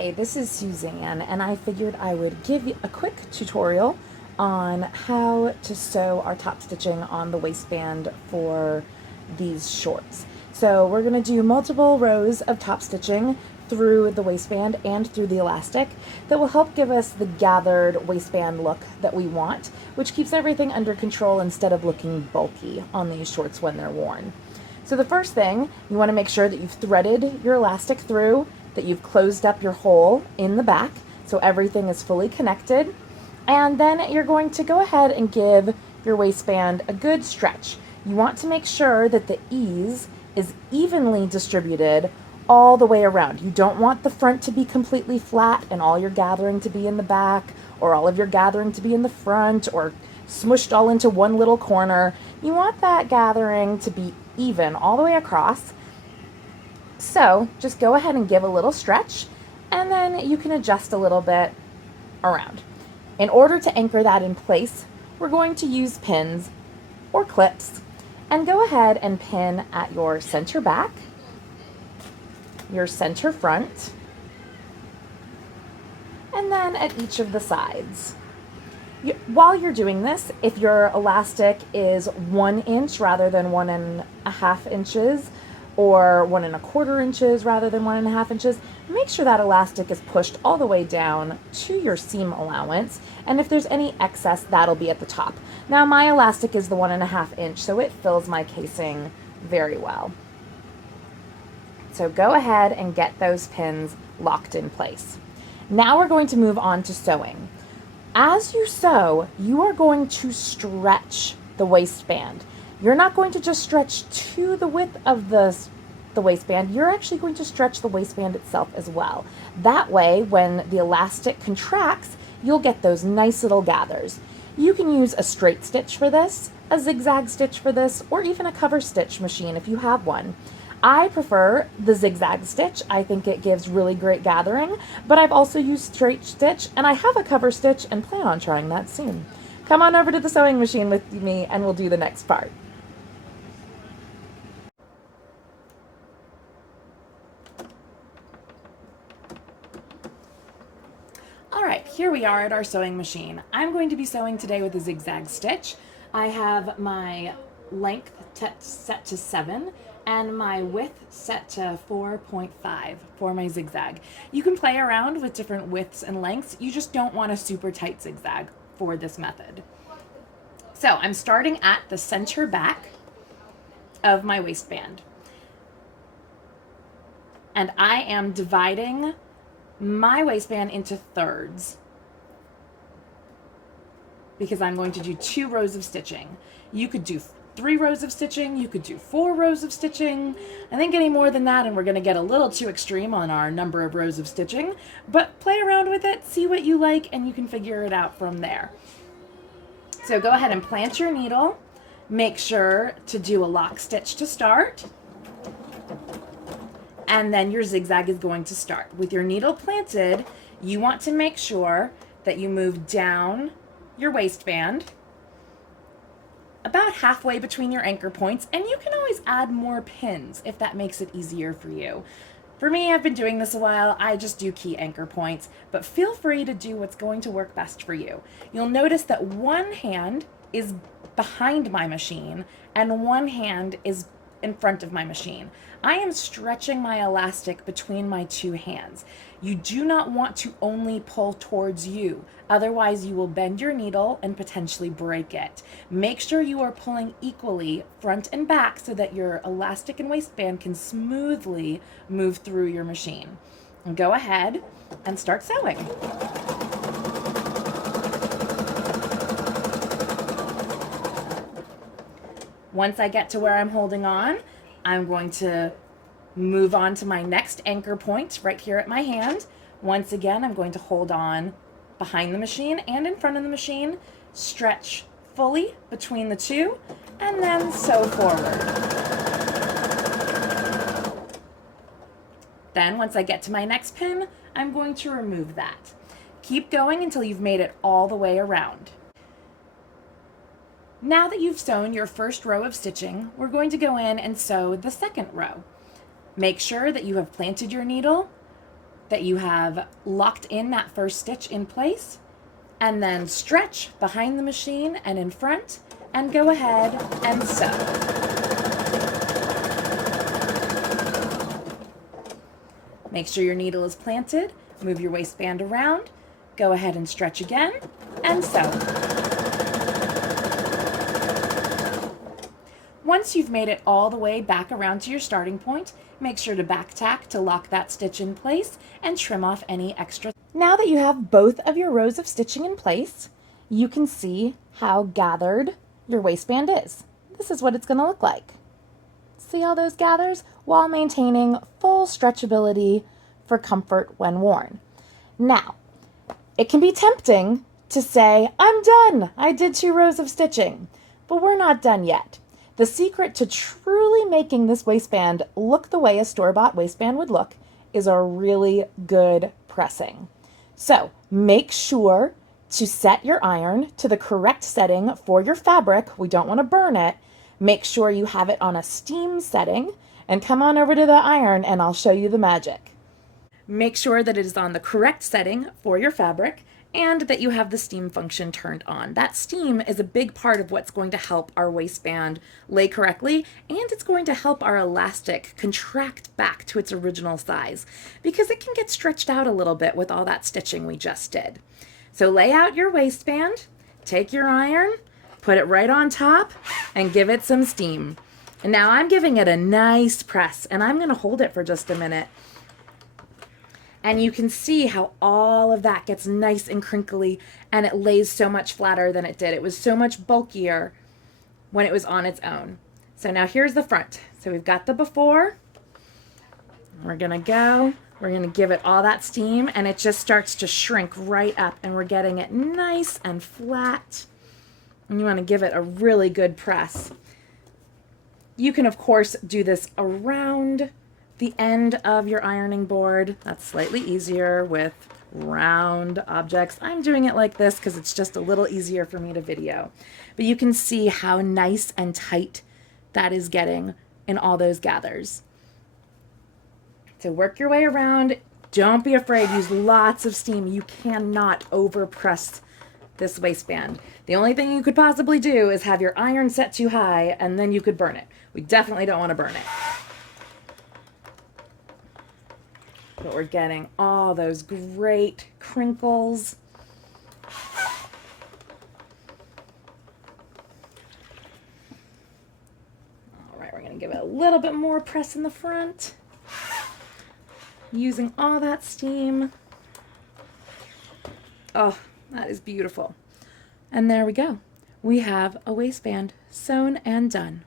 Hi, this is Suzanne, and I figured I would give you a quick tutorial on how to sew our top stitching on the waistband for these shorts. So we're going to do multiple rows of top stitching through the waistband and through the elastic that will help give us the gathered waistband look that we want, which keeps everything under control instead of looking bulky on these shorts when they're worn. So the first thing, you want to make sure that you've threaded your elastic through, that you've closed up your hole in the back so everything is fully connected. And then you're going to go ahead and give your waistband a good stretch. You want to make sure that the ease is evenly distributed all the way around. You don't want the front to be completely flat and all your gathering to be in the back, or all of your gathering to be in the front, or smushed all into one little corner. You want that gathering to be even all the way across. So just go ahead and give a little stretch, and then you can adjust a little bit around. In order to anchor that in place, we're going to use pins or clips, and go ahead and pin at your center back, your center front, and then at each of the sides. While you're doing this, if your elastic is 1 inch rather than 1.5 inches, or 1.25 inches rather than 1.5 inches, make sure that elastic is pushed all the way down to your seam allowance, and if there's any excess, that'll be at the top. Now my elastic is the 1.5 inch, so it fills my casing very well. So go ahead and get those pins locked in place. Now we're going to move on to sewing. As you sew, you are going to stretch the waistband. You're not going to just stretch to the width of the waistband, you're actually going to stretch the waistband itself as well. That way, when the elastic contracts, you'll get those nice little gathers. You can use a straight stitch for this, a zigzag stitch for this, or even a cover stitch machine if you have one. I prefer the zigzag stitch. I think it gives really great gathering, but I've also used straight stitch, and I have a cover stitch and plan on trying that soon. Come on over to the sewing machine with me and we'll do the next part. All right, here we are at our sewing machine. I'm going to be sewing today with a zigzag stitch. I have my length set to 7 and my width set to 4.5 for my zigzag. You can play around with different widths and lengths. You just don't want a super tight zigzag for this method. So I'm starting at the center back of my waistband. And I am dividing my waistband into thirds because I'm going to do 2 rows of stitching. You could do 3 rows of stitching, you could do 4 rows of stitching. I think any more than that and we're gonna get a little too extreme on our number of rows of stitching, but play around with it, see what you like, and you can figure it out from there. So go ahead and plant your needle. Make sure to do a lock stitch to start, and then your zigzag is going to start. With your needle planted, you want to make sure that you move down your waistband about halfway between your anchor points, and you can always add more pins if that makes it easier for you. For me, I've been doing this a while, I just do key anchor points, but feel free to do what's going to work best for you. You'll notice that one hand is behind my machine and one hand is in front of my machine. I am stretching my elastic between my 2 hands. You do not want to only pull towards you, otherwise you will bend your needle and potentially break it. Make sure you are pulling equally front and back so that your elastic and waistband can smoothly move through your machine. And go ahead and start sewing. Once I get to where I'm holding on, I'm going to move on to my next anchor point right here at my hand. Once again, I'm going to hold on behind the machine and in front of the machine, stretch fully between the 2, and then sew forward. Then once I get to my next pin, I'm going to remove that. Keep going until you've made it all the way around. Now that you've sewn your first row of stitching, we're going to go in and sew the second row. Make sure that you have planted your needle that you have locked in that first stitch in place, and then stretch behind the machine and in front, and go ahead and sew. Make sure your needle is planted, move your waistband around, go ahead and stretch again, and sew. Once you've made it all the way back around to your starting point, make sure to back tack to lock that stitch in place and trim off any extra. Now that you have both of your rows of stitching in place, you can see how gathered your waistband is. This is what it's going to look like. See how those gathers? While maintaining full stretchability for comfort when worn. Now, it can be tempting to say, I'm done. I did 2 rows of stitching, but we're not done yet. The secret to truly making this waistband look the way a store-bought waistband would look is a really good pressing. So make sure to set your iron to the correct setting for your fabric. We don't want to burn it. Make sure you have it on a steam setting and come on over to the iron and I'll show you the magic. Make sure that it is on the correct setting for your fabric and that you have the steam function turned on. That steam is a big part of what's going to help our waistband lay correctly, and it's going to help our elastic contract back to its original size because it can get stretched out a little bit with all that stitching we just did. So lay out your waistband, take your iron, put it right on top, and give it some steam. And now I'm giving it a nice press, and I'm going to hold it for just a minute. And you can see how all of that gets nice and crinkly and it lays so much flatter than it did. It was so much bulkier when it was on its own. So now here's the front. So we've got the before. We're gonna give it all that steam and it just starts to shrink right up and we're getting it nice and flat. And you wanna give it a really good press. You can of course do this around the end of your ironing board. That's slightly easier with round objects. I'm doing it like this because it's just a little easier for me to video. But you can see how nice and tight that is getting in all those gathers. So work your way around. Don't be afraid. Use lots of steam. You cannot overpress this waistband. The only thing you could possibly do is have your iron set too high and then you could burn it. We definitely don't want to burn it. But we're getting all those great crinkles. All right, we're going to give it a little bit more press in the front, using all that steam. Oh, that is beautiful. And there we go. We have a waistband sewn and done.